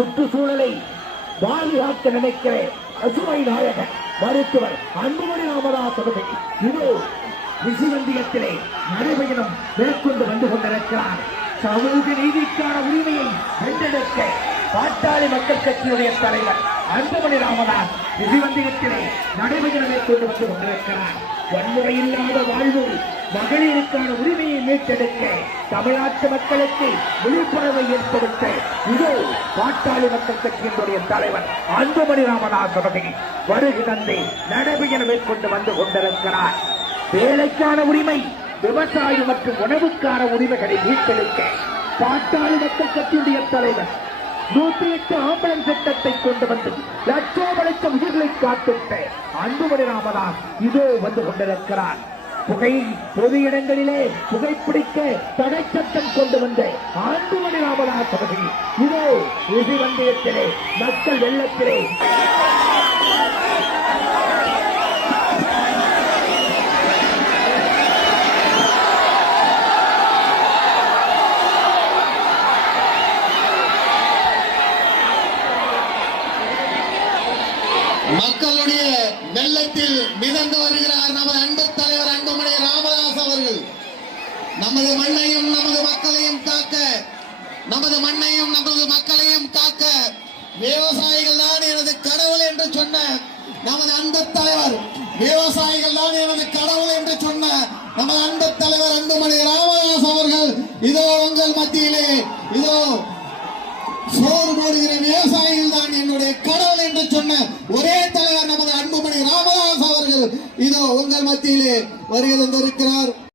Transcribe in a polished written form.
சுற்றுச்சூழலை பாதுகாக்க நினைக்கிற பசுமை நாயகர் மருத்துவர் அன்புமணி ராமதாஸ் அவர்கள் இதோ ரிஷிவந்தியத்திலே நடைபயணம் மேற்கொண்டு வந்து கொண்டிருக்கிறார். சமூக நீதிக்கான உரிமையை வென்றெடுக்க பாட்டாளி மக்கள் கட்சியுடைய தலைவர் அன்புமணி ராமதாஸ் ரிஷிவந்தியத்திலே நடைபயணம் மேற்கொண்டு வந்து கொண்டிருக்கிறார். வன்முறை இல்லாத வாழ்வு, மகளிருக்கான உரிமையை மீட்டெடுக்க தமிழ்நாட்டு மக்களுக்கு விழிப்புணர்வை ஏற்படுத்த இதோ பாட்டாளி மக்கள் கட்சியினுடைய தலைவர் அன்புமணி ராமதாஸ் அவர்கள் வருகை தந்து நடைபயணம் மேற்கொண்டு வந்து கொண்டிருக்கிறார். வேலைக்கான உரிமை, விவசாயம் மற்றும் உணவுக்கான உரிமைகளை மீட்டெடுக்க பாட்டாளி மக்கள் கட்சியுடைய தலைவர் 108 ஆம்புலன்ஸ் திட்டத்தை கொண்டு வந்து லட்சோப லட்சம் உயிர்களை காத்திட்ட அன்புமணி ராமதாஸ் இதோ வந்து கொண்டிருக்கிறார். பொது இடங்களிலே புகைப்பிடிக்க தடை சட்டம் கொண்டு வந்த அன்புமணி ராமதாஸ் அவர்கள் இதோ ரிஷிவந்தியத்திலே மக்கள் வெள்ளத்திலே மக்களுடைய வெள்ளத்தில் மிதந்து வருகிறார் நமது அன்பு தலைவர் அன்புமணி ராமதாஸ் அவர்கள். நமது மண்ணையும் நமது மக்களையும் காக்க, நமது மண்ணையும் நமது மக்களையும் காக்க விவசாயிகள் தான் எனது கடவுள் என்று சொன்ன நமது அன்பு தலைவர், விவசாயிகள் தான் எனது கடவுள் என்று சொன்ன நமது அன்பு தலைவர் அன்புமணி ராமதாஸ் அவர்கள் இதோ உங்கள் மத்தியிலே இதோ சோறு போடுகிற விவசாயிகள் தான் என்னுடைய கடவுள் என்று சொன்ன ஒரே தலைவர் நமது அன்புமணி ராமதாஸ் அவர்கள் இதோ உங்கள் மத்தியிலே வருகை தந்திருக்கிறார்.